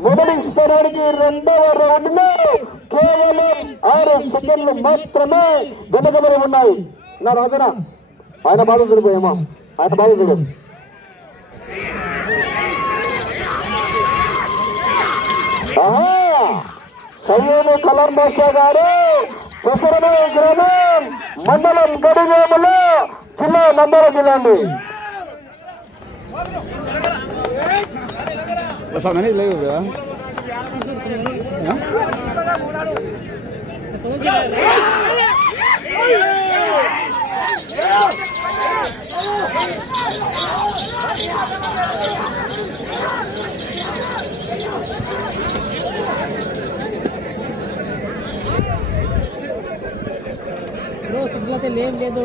మొదటి రెండవ రౌండ్లో కేవలం ఆరు సెకండ్లు మాత్రమే గబగబలు ఉన్నాయి. నా రాజన ఆయన బాధ చూడిపోయామా ఆయన బాధ చూడు. ఆహా! సయ్యదు కలర్ మోషా గారు కొసరమే గ్రామం మండలం గడిగేములో జిల్లా నందర జిల్లా అండి Sana లేవు కదా బ్రో సిగ్నల్ అయితే లేం లేదు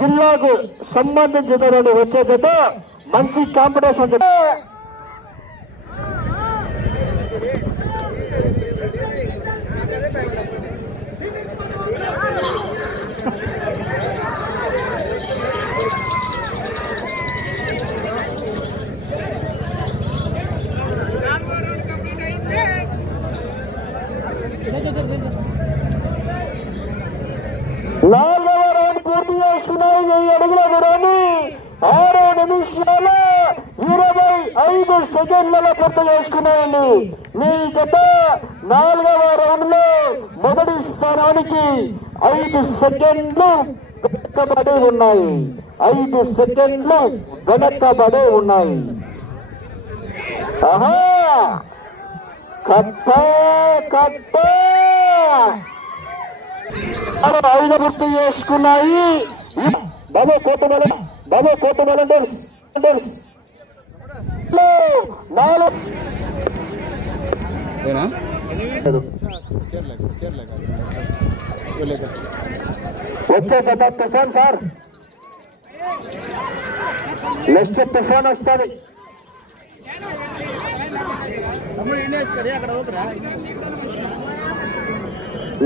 జిల్లాకు సంబంధించినటువంటి వచ్చే జత మంచి కాంపిటీషన్ జత. నాలుగవ రౌండ్ పూర్తి చేసుకున్నాయి వెయ్యి అడుగుల దూరాన్ని ఆరు నిమిషాల ఇరవై ఐదు సెకండ్లలో పూర్తి చేసుకున్నాయండి. మీ గత నాలుగవ రౌండ్లో మొదటి స్థానానికి ఐదు సెకండ్లు వెనకబడి ఉన్నాయి. ఐదు సెకండ్లు వెనకబడి ఉన్నాయి. ఆహా! కప్ప కప్ప! ఐదు గుర్తు చేసుకున్నాయి. బాబు కోటమల బాబు కోటమల వచ్చే పెద్ద తుఫాన్ సార్ నెక్స్ట్ తుఫాన్ వస్తుంది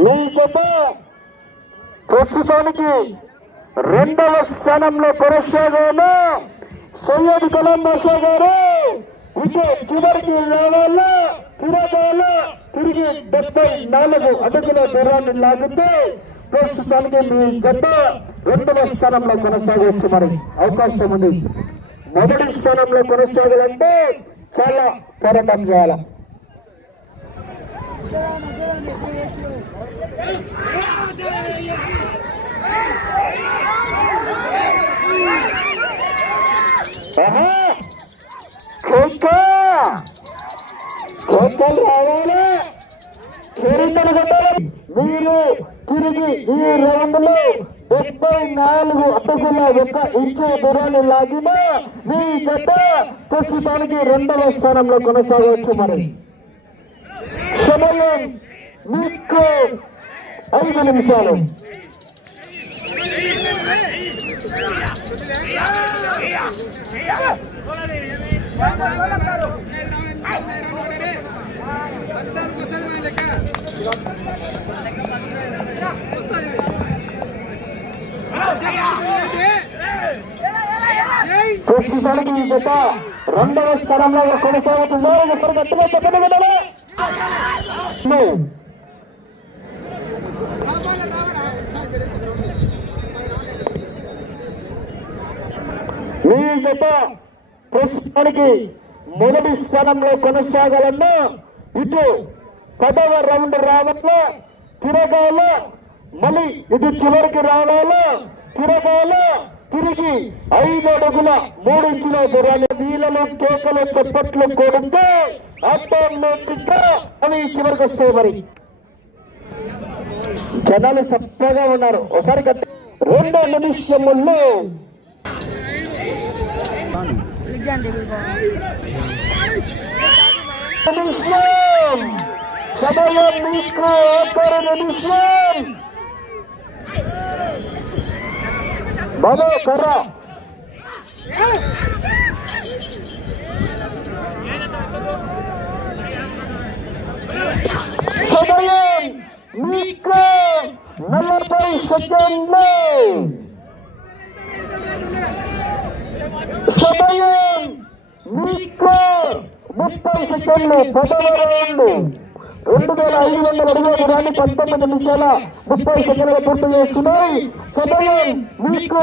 మీ ప్రస్తుతానికి రెండవ స్థానంలో కొనసాగాను సయ్యద్ కొలంబస్ గారు చివరికి రావాలా? తిరగాల? తిరిగి డెబ్బై నాలుగు అడుగుల దూరాన్ని లాగితే ప్రస్తుతానికి మీ గత రెండవ స్థానంలో కొనసాగవచ్చు మరి. అవకాశం ఉంది. మొదటి స్థానంలో కొనసాగాలంటే చాలా పోరాటం చేయాలి? Yeah, yeah, yeah. మీరు తిరిగి ఈ రౌండ్లో డెబ్బై నాలుగు అడుగుల యొక్క ఇంకో దూరాన్ని లాగిన మీ జత ప్రస్తుతానికి రెండవ స్థానంలో కొనసాగవచ్చు మరి. సమయం మీకు ఐదు నిమిషాలు. ప్రస్తుతానికి ఈ జత రెండవ స్థానంలో కొనసాగుతుంది ఒకరు ప్రస్తుతానికి మొదటి స్థానంలో కొనసాగాలన్నా ఇటు పదవ రౌండ్ రావాలో తిరగాలో మళ్ళీ ఇటు చివరికి రావాలో తిరగాలో తిరిగి ఐదు అడుగుల మూడు ఇంచుల దూరాన్ని వీళ్ళలో కేకలు చెప్పట్లు కొడితే ఆటోమేటిక్గా అవి చివరికి వస్తాయి మరి. జనాలు చక్కగా ఉన్నారు. ఒకసారి గట్టి రెండో నిమిషముల్లో ఇచ్చండి మీకు నిమిషం సమయం మీకు ఆఖరి నిమిషం బాబు కర్ర సమయం మీకు నలభై సెకండ్లు సమయం ముప్పై సెకండ్లు రెండు వేల ఐదు వందల అరవై ఒకదాన్ని పంతొమ్మిది నిమిషాల ముప్పై పూర్తి చేస్తున్నాయి సమయం మీకు